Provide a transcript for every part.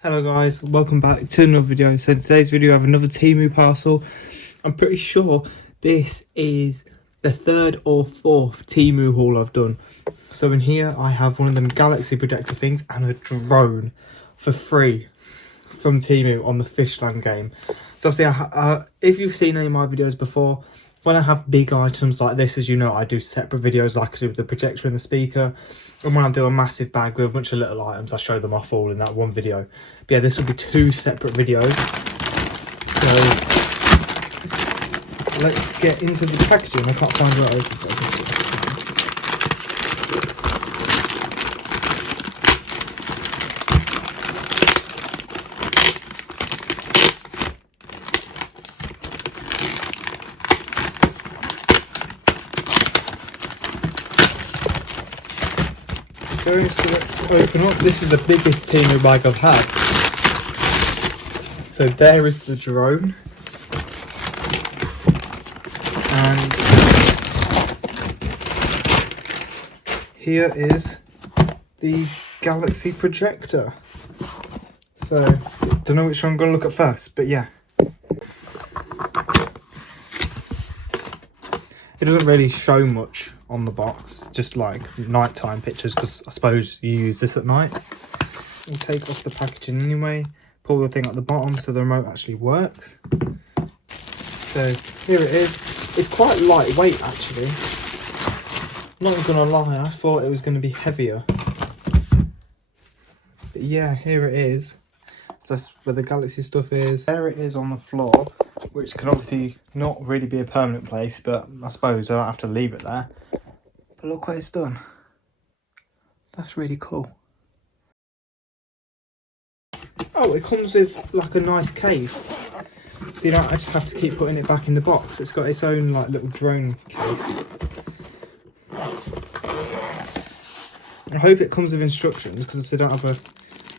Hello guys, welcome back to another video. So in today's video I have another Temu parcel. I'm pretty sure this is the third or fourth Temu haul I've done. So in here I have one of them Galaxy Projector things and a drone for free from Temu on the Fishland game. So obviously if you've seen any of my videos before, when I have big items like this, as you know, I do separate videos like I do with the projector and the speaker. And when I do a massive bag with a bunch of little items, I show them off all in that one video. But yeah, this will be two separate videos. So let's get into the packaging. I can't find where it opens, so I can see. So let's open up. This is the biggest Temu bag I've had. So there is the drone, and here is the Galaxy Projector. So don't know which one I'm going to look at first, but yeah. It doesn't really show much on the box, just like nighttime pictures, because I suppose you use this at night. We'll take off the packaging anyway, pull the thing at the bottom so the remote actually works. So here it is. It's quite lightweight actually. Not even gonna lie, I thought it was gonna be heavier. But yeah, here it is. So that's where the Galaxy stuff is. There it is on the floor, which can obviously not really be a permanent place, but I suppose I don't have to leave it there. But look what it's done. That's really cool. Oh, it comes with like a nice case. So you don't, I just have to keep putting it back in the box. It's got its own like little drone case. I hope it comes with instructions, because if they don't have a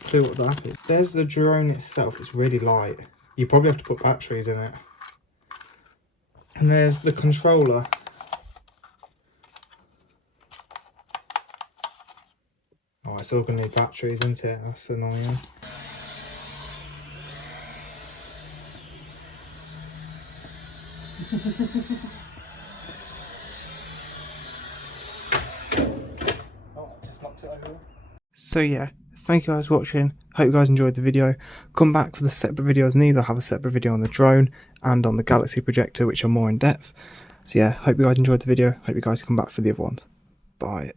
clue what that is. There's the drone itself. It's really light. You probably have to put batteries in it. And there's the controller. Oh, it's all going to need batteries, isn't it? That's annoying. Oh, I just knocked it over. So yeah, thank you guys for watching. Hope you guys enjoyed the video. Come back for the separate videos, and either have a separate video on the drone and on the Galaxy Projector, which are more in depth. So yeah, hope you guys enjoyed the video. Hope you guys come back for the other ones. Bye.